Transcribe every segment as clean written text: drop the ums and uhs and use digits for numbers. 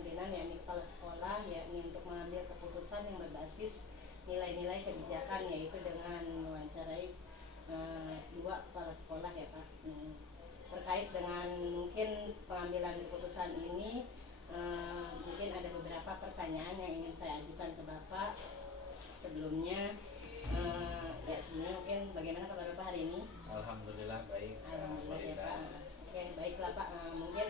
pimpinan yakni kepala sekolah yakni untuk mengambil keputusan yang berbasis nilai-nilai kebijakan, yaitu dengan mewawancarai dua kepala sekolah ya Pak. Terkait dengan mungkin pengambilan keputusan ini, mungkin ada beberapa pertanyaan yang ingin saya ajukan ke Bapak. Sebelumnya, ya sebelumnya mungkin bagaimana kabar Bapak hari ini? Alhamdulillah baik. Alhamdulillah ya Pak. Oke, baiklah Pak. Mungkin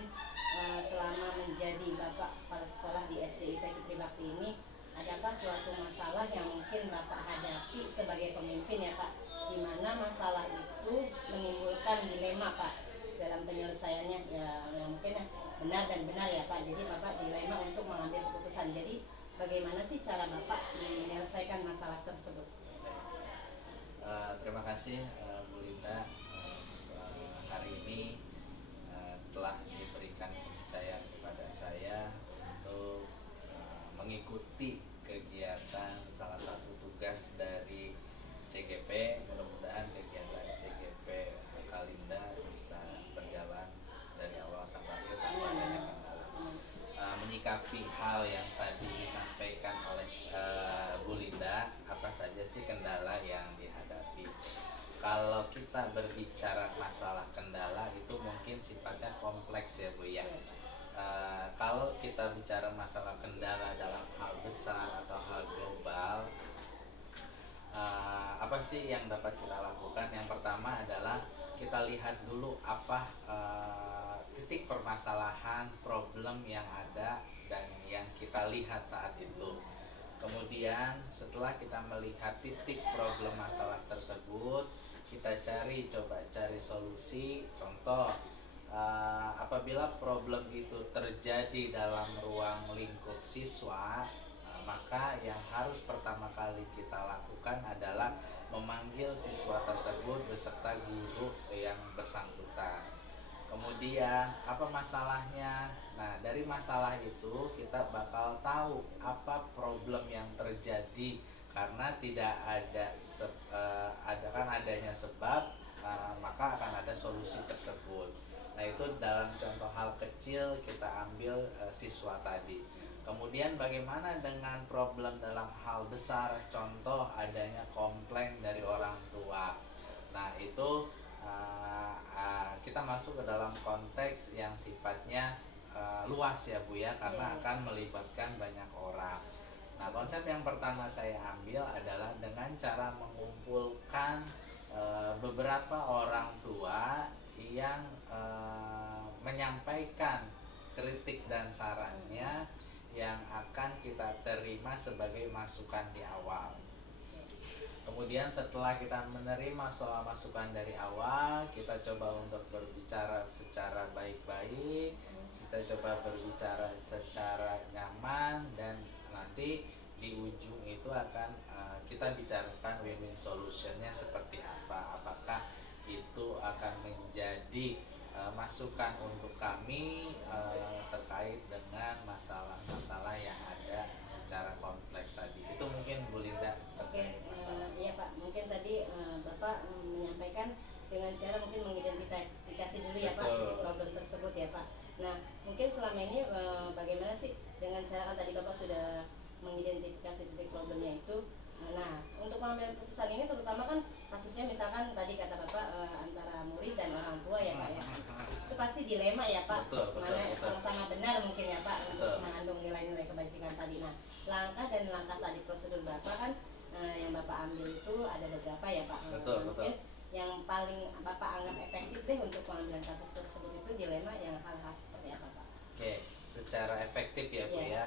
selama menjadi Bapak kepala sekolah di SDIT Fitri Bakti ini, adakah suatu masalah yang mungkin Bapak hadapi sebagai pemimpin ya Pak, di mana masalah itu menimbulkan dilema Pak dalam penyelesaiannya, ya yang mungkin benar dan benar ya Pak. Jadi Bapak dilema untuk mengambil keputusan. Jadi bagaimana sih cara Bapak menyelesaikan masalah tersebut? Terima kasih Bu Linda. Hari ini telah diberikan kepercayaan kepada saya untuk mengikuti kegiatan salah satu tugas dari CGP. Mudah-mudahan kegiatan CGP Kalinda bisa berjalan dari awal sampai akhir tanpa adanya kendala. Menyikapi hal yang tadi disampaikan oleh Bu Linda, apa saja sih kendala yang dihadapi? Kalau kita berbicara masalah kendala itu mungkin sifatnya kompleks ya Bu ya. Kalau kita bicara masalah kendala dalam hal besar atau hal global, apa sih yang dapat kita lakukan? Yang pertama adalah kita lihat dulu apa titik permasalahan, problem yang ada dan yang kita lihat saat itu. Kemudian setelah kita melihat titik problem masalah tersebut, kita coba cari solusi. Contoh, apabila problem itu terjadi dalam ruang lingkup siswa, maka yang harus pertama kali kita lakukan adalah memanggil siswa tersebut beserta guru yang bersangkutan. Kemudian apa masalahnya? Nah, dari masalah itu kita bakal tahu apa problem yang terjadi, karena tidak ada adanya sebab, maka akan ada solusi tersebut. Nah, itu dalam contoh hal kecil kita ambil siswa tadi. Kemudian bagaimana dengan problem dalam hal besar? Contoh adanya komplain dari orang tua. Nah, itu kita masuk ke dalam konteks yang sifatnya luas ya Bu ya, karena akan melibatkan banyak orang. Nah, konsep yang pertama saya ambil adalah dengan cara mengumpulkan beberapa orang tua yang menyampaikan kritik dan sarannya yang akan kita terima sebagai masukan di awal. Kemudian setelah kita menerima soal masukan dari awal, kita coba untuk berbicara secara baik-baik, kita coba berbicara secara nyaman, dan nanti di ujung itu akan kita bicarakan win-win solutionnya seperti apa. Apakah itu akan menjadi masukan untuk kami terkait dengan masalah-masalah yang ada secara kompleks tadi. Itu mungkin Bu Linda terkait masalah. Iya Pak, mungkin tadi Bapak menyampaikan dengan cara mungkin mengidentifikasi dulu ya Pak problem tersebut ya Pak. Nah, mungkin selama ini bagaimana sih dengan cara tadi Bapak sudah mengidentifikasi titik problemnya itu. Nah, untuk mengambil keputusan ini terutama kan kasusnya misalkan tadi kata Bapak antara murid dan orang tua ya Pak ya. Itu pasti dilema ya Pak. Mana sama-sama benar mungkin ya Pak untuk mengandung nilai-nilai kebajikan tadi. Nah, langkah dan langkah tadi prosedur Bapak kan yang Bapak ambil itu ada beberapa ya Pak. Mungkin yang paling Bapak anggap efektif deh untuk pengambilan kasus tersebut itu dilema yang hal-hal seperti apa Pak? Oke, secara efektif ya Bu ya.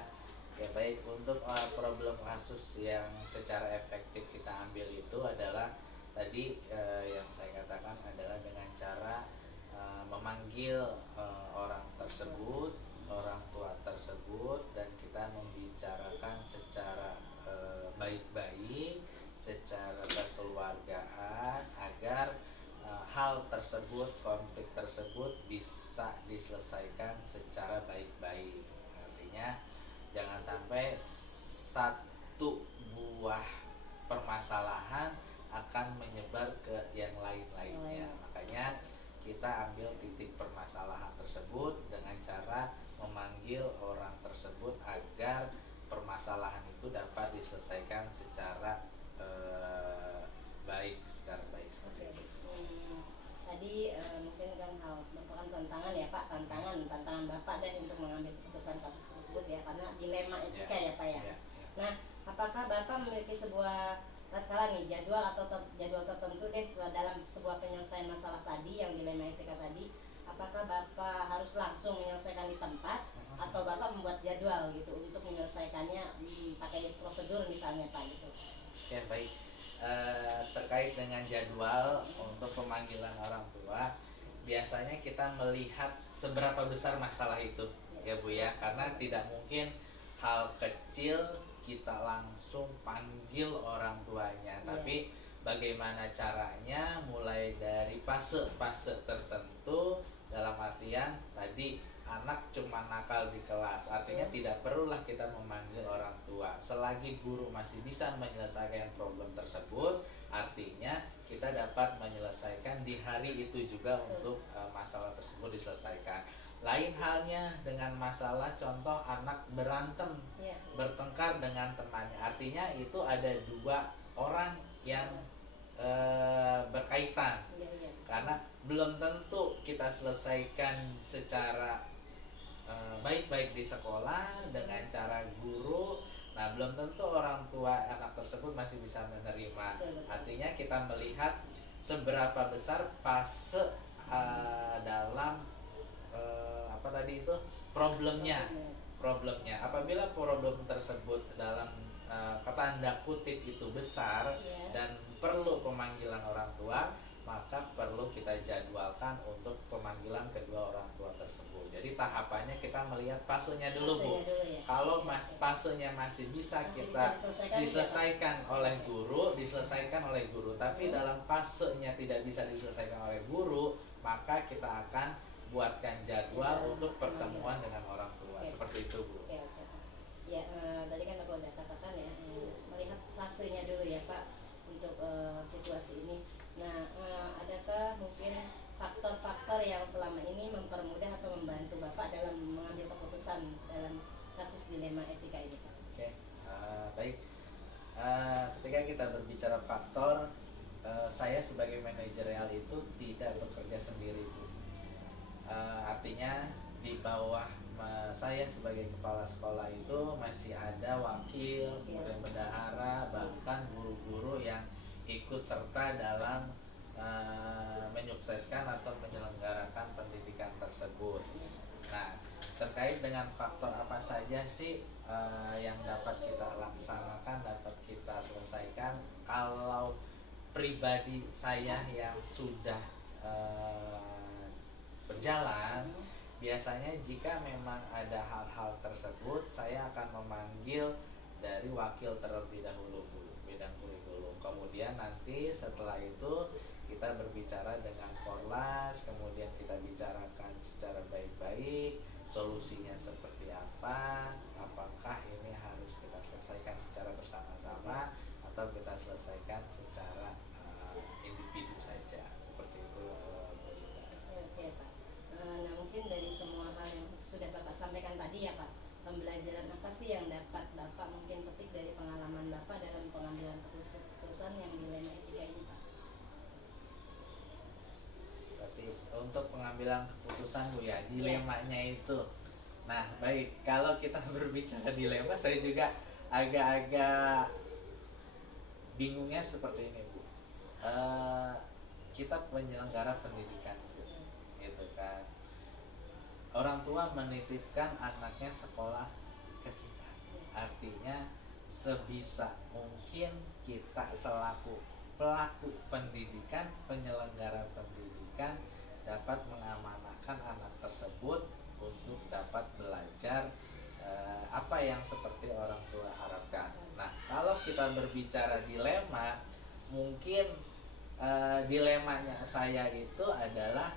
Oke, baik, untuk problem kasus yang secara efektif kita ambil itu adalah tadi yang saya katakan adalah dengan cara memanggil orang tersebut, orang tua tersebut, dan kita membicarakan secara baik-baik, secara kekeluargaan, agar hal tersebut, konflik tersebut bisa diselesaikan secara baik-baik. Artinya jangan sampai satu buah permasalahan akan menyebar ke yang lain-lainnya. Makanya kita ambil titik permasalahan tersebut dengan cara memanggil orang tersebut itu dapat diselesaikan secara baik seperti itu. Tadi mungkin kan hal merupakan tantangan ya Pak, tantangan Bapak dan untuk mengambil keputusan kasus tersebut ya, karena dilema etika ya Pak ya. Nah, apakah Bapak memiliki sebuah tatkala nih jadwal tertentu deh dalam sebuah penyelesaian masalah tadi yang dilema etika tadi, apakah Bapak harus langsung menyelesaikan di tempat atau Bapak membuat jadwal gitu untuk menyelesaikannya pakai prosedur misalnya Pak gitu? Oke, baik. Terkait dengan jadwal untuk pemanggilan orang tua, biasanya kita melihat seberapa besar masalah itu ya Bu ya, karena tidak mungkin hal kecil kita langsung panggil orang tuanya, tapi bagaimana caranya mulai dari fase-fase tertentu, dalam artian tadi anak cuma nakal di kelas, artinya tidak perlulah kita memanggil orang tua selagi guru masih bisa menyelesaikan problem tersebut, artinya kita dapat menyelesaikan di hari itu juga untuk masalah tersebut diselesaikan. Lain halnya dengan masalah contoh anak berantem, bertengkar dengan temannya, artinya itu ada dua orang yang berkaitan, karena belum tentu kita selesaikan secara baik-baik di sekolah dengan cara guru. Nah, belum tentu orang tua anak tersebut masih bisa menerima. Artinya kita melihat seberapa besar fase dalam apa tadi itu problemnya. Apabila problem tersebut dalam tanda kutip itu besar dan perlu pemanggilan orang tua, maka perlu kita jadwalkan untuk pemanggilan kedua orang tua tersebut. Jadi tahapannya kita melihat fasenya dulu Bu. Kalau fasenya masih bisa kita diselesaikan oleh guru, tapi dalam fasenya tidak bisa diselesaikan oleh guru, maka kita akan buatkan jadwal untuk pertemuan dengan orang tua. Seperti itu Bu. Ya, tadi kan aku udah katakan ya, melihat fasenya dulu ya Pak untuk situasi ini. Nah, adakah mungkin faktor-faktor yang selama ini mempermudah atau membantu Bapak dalam mengambil keputusan dalam kasus dilema etika ini Pak? Oke, baik. Ketika kita berbicara faktor, saya sebagai manajerial itu tidak bekerja sendiri Bu. Artinya di bawah saya sebagai kepala sekolah itu masih ada wakil, kemudian bendahara, bahkan guru-guru yang ikut serta dalam menyukseskan atau menyelenggarakan pendidikan tersebut. Nah, terkait dengan faktor apa saja sih yang dapat kita laksanakan, dapat kita selesaikan, kalau pribadi saya yang sudah berjalan, biasanya jika memang ada hal-hal tersebut, saya akan memanggil dari wakil terlebih dahulu Bu, bidang kurikulum. Kemudian nanti setelah itu kita berbicara dengan Korlas, kemudian kita bicarakan secara baik-baik solusinya seperti apa, apakah ini harus kita selesaikan secara bersama-sama atau kita selesaikan secara individu saja, seperti itu. Oke Pak. Nah, mungkin dari semua hal yang sudah Bapak sampaikan tadi ya Pak, pembelajaran apa sih yang dapat Bapak mungkin petik dari pengalaman Bapak dalam pengambilan keputusan yang dilema etika ini Pak? Berarti untuk pengambilan keputusan Bu ya, dilemanya itu. Nah, baik, kalau kita berbicara dilema, saya juga agak-agak bingungnya seperti ini Bu. Kita penyelenggara pendidikan gitu kan, orang tua menitipkan anaknya sekolah ke kita, artinya sebisa mungkin kita selaku pelaku pendidikan, penyelenggara pendidikan, dapat mengamanahkan anak tersebut untuk dapat belajar apa yang seperti orang tua harapkan. Nah, kalau kita berbicara dilema, mungkin dilemanya saya itu adalah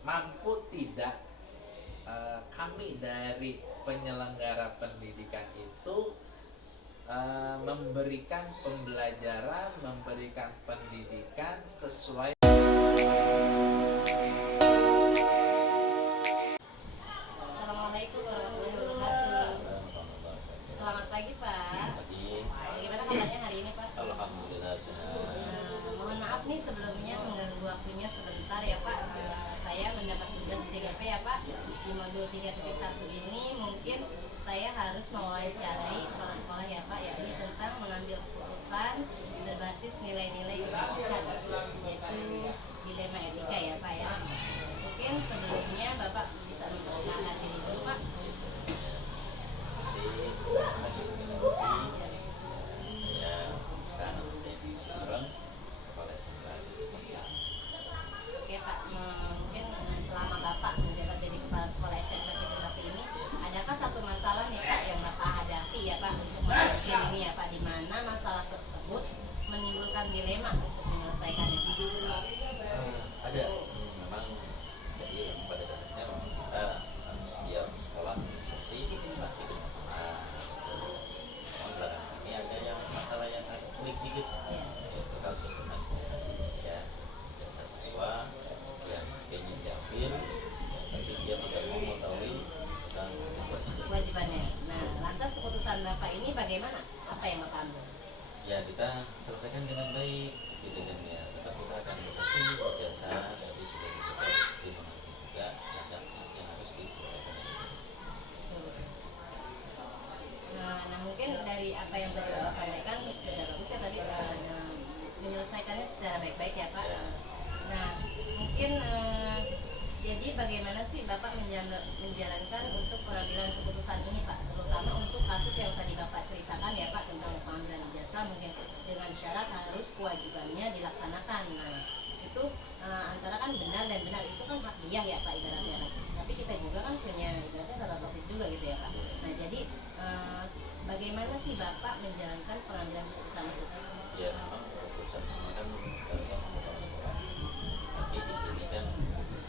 mampu tidak kami dari penyelenggara pendidikan itu memberikan pembelajaran, memberikan pendidikan sesuai. Assalamualaikum warahmatullahi wabarakatuh. Selamat pagi Pak. mewawancarai kepala sekolah ya Pak, yakni tentang mengambil keputusan berbasis nilai-nilai kebajikan, yaitu dilema etika ya Pak ya. Mungkin sebelumnya Bapak bisa memperkenalkan diri dulu Pak. Oke Pak, mungkin selama Bapak menjabat jadi kepala sekolah SMK Tirtopati ini, adakah satu masalah nih Pak yang Bapak hadapi ya Pak untuk menghadapi ini ya Pak, di mana masalah tersebut menimbulkan dilema untuk menyelesaikannya Pak? Ada, memang jadi pada dasarnya memang kita setiap sekolah organisasi pasti bermasalah. Memang belakangan ini ada yang masalah yang agak unik dikit, yaitu kasus tentang ya jasa siswa yang ingin diambil, tapi dia tidak mau mengetahui tentang Kewajibannya. Nah, lantas keputusan Bapak ini bagaimana? Apa yang Bapak ambil? ya kita selesaikan dengan baik gitu kan ya. Tetap kita akan kasih jasa, tapi juga kita harus dimengerti juga ada yang harus diselesaikan. Nah, mungkin dari apa yang Bapak sampaikan sudah bagus ya tadi, menyelesaikannya secara baik-baik ya Pak. Nah, mungkin jadi bagaimana sih Bapak menjalankan untuk pengambilan keputusan ini Pak, terutama untuk kasus yang tadi Bapak ceritakan ya Pak tentang pengambilan ijazah, mungkin dengan syarat harus kewajibannya dilaksanakan. Nah, itu antara kan benar dan benar itu kan hak dia ya Pak ibaratnya. Tapi kita juga kan punya ibaratnya tata tertib juga gitu ya Pak. Nah, jadi bagaimana sih Bapak menjalankan pengambilan keputusan itu? Ya memang keputusan semua kan tergantung kepala sekolah, tapi di sini kan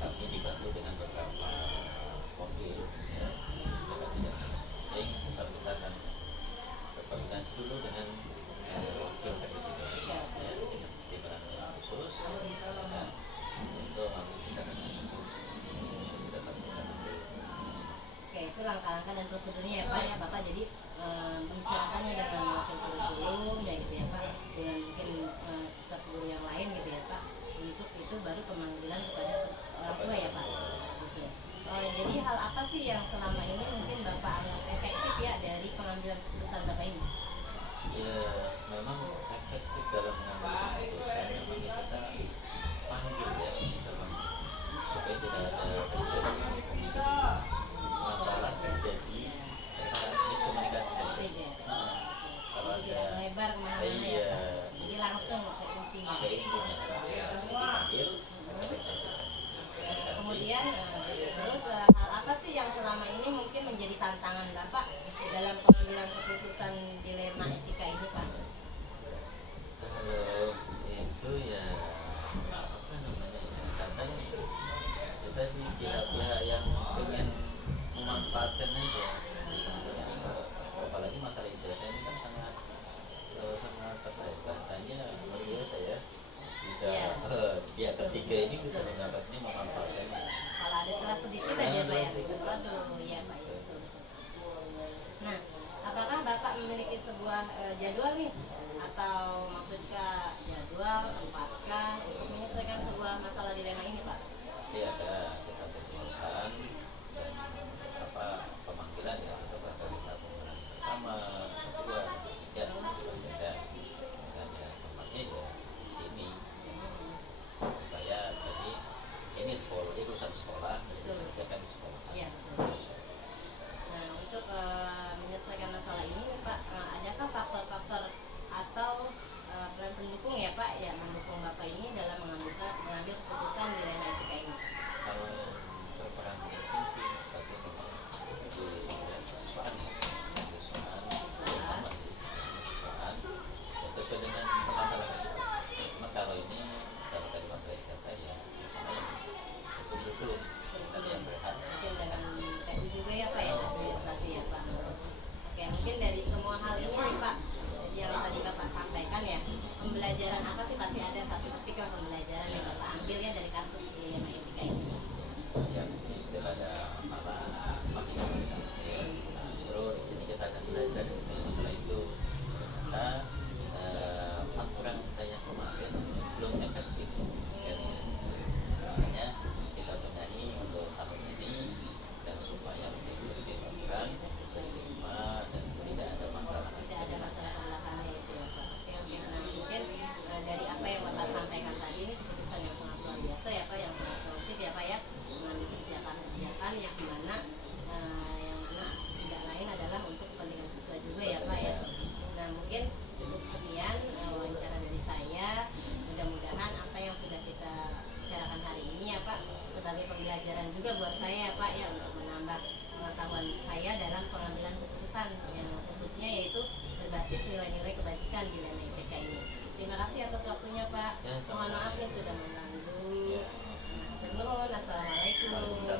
kami dibantu dengan beberapa mobil ya, kita tidak masing-masing, tetap kita akan berkoordinasi dulu dengan wakil presiden ya, dengan timbalan khusus ya, untuk mengambil tindakan tersebut tidak dapat kita ambil. Oke, itu langkah-langkah dan prosedurnya ya Pak ya. Bapak jadi membicarakannya dengan wakil kurikulum ya gitu ya Pak, dengan mungkin staf guru yang lain gitu ya Pak. Untuk itu baru pemanggilan kepada orang tua ya Pak. Gitu. Jadi hal apa sih yang selama ini mungkin Bapak anggap efektif ya dari pengambilan keputusan Bapak ini? Ya memang efektif dalam mengambil keputusan, memang ya kita panggil ya dalam supaya tidak ada terjadi miskomunikasi, masalah terjadi miskomunikasi tadi. Kalau Tidak ada melebar kemana-mana ya iya, Pak. Jadi langsung ke intinya. ada intinya dipanggil, Kemudian terus hal apa sih yang selama ini mungkin menjadi tantangan Bapak dalam pengambilan keputusan dilema etika ini Pak? kalau itu ya apa namanya ya, kadang kita di pihak-pihak yang pengen memanfaatkan aja, apalagi masalah ijazah ini kan sangat sangat terkait bahasanya luar biasa ya, bisa pihak ketiga ini bisa mendapatnya memanfaatkannya. Kalau ada celah sedikit aja Pak ya. Waduh, iya Pak ya. Betul. Nah, apakah Bapak memiliki sebuah jadwal nih atau maksudnya jadwal tempatkan untuk menyelesaikan sebuah masalah dilema ini Pak? Pasti ada kita jadwalkan dan apa pemanggilan ya, kita bakal kita pemanggilan pertama, kedua, ketiga pasti ada, dan ya tempatnya ya di sini supaya jadi ini sekolah, urusan sekolah jadi diselesaikan di sekolah. Iya. Nah, untuk menyelesaikan masalah ini Pak, adakah faktor-faktor atau peran pendukung ya Pak yang mendukung Bapak ini dalam mengambil keputusan dilema etika ini? Kalau pembelajaran juga buat saya Pak ya, untuk menambah pengetahuan saya dalam pengambilan keputusan yang khususnya yaitu berbasis nilai-nilai kebajikan di dalam IPK ini. Terima kasih atas waktunya Pak. Ya, sama-sama. Mohon maaf ya sudah mengganggu. Ya. Assalamualaikum.